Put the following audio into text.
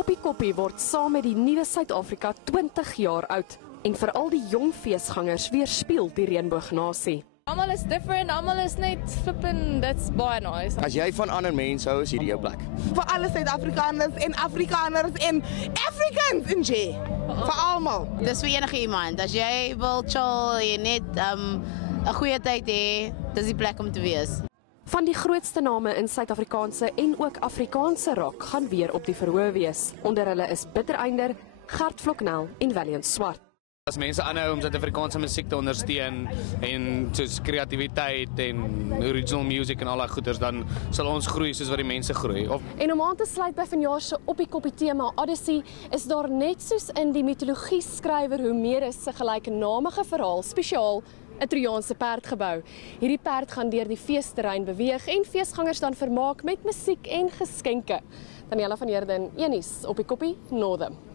Op die koppie word saam met die nuwe Suid-Afrika 20 jaar oud en vir al die jong feesgangers weerspieël die reënboognasie. Almal is different, almal is net flippin', that's baie nice. As jy van ander mense hou, is hierdie jou plek. Vir alle Suid-Afrikaners en Afrikaners en Africans in J. Vir almal. Dis vir enige iemand. As jy wil chill, jy net 'n goeie tyd hê, dis die plek om te wees. Van die grootste name in Suid-Afrikaanse en ook Afrikaanse rock gaan weer op die verhoog wees. Onder hulle is Bitter Einder, Gert Vloknel en Valiant Swart. As mense aanhou om Suid-Afrikaanse musiek te ondersteun en soos kreatiwiteit en original music en al daai goeders, dan sal ons groei soos wat die mense groei. En om aan te sluit by vanjaar se op die koppie tema Odyssey, is daar net soos in die mitologie skrywer Homerus se gelyknamige verhaal spesiaal 'n Trojaanse perd gebou. Hierdie perd gaan deur die feesterrein beweeg en feesgangers dan vermaak met musiek en geskenke. Daniela van Heerden, Een Nuus op die koppie Northern.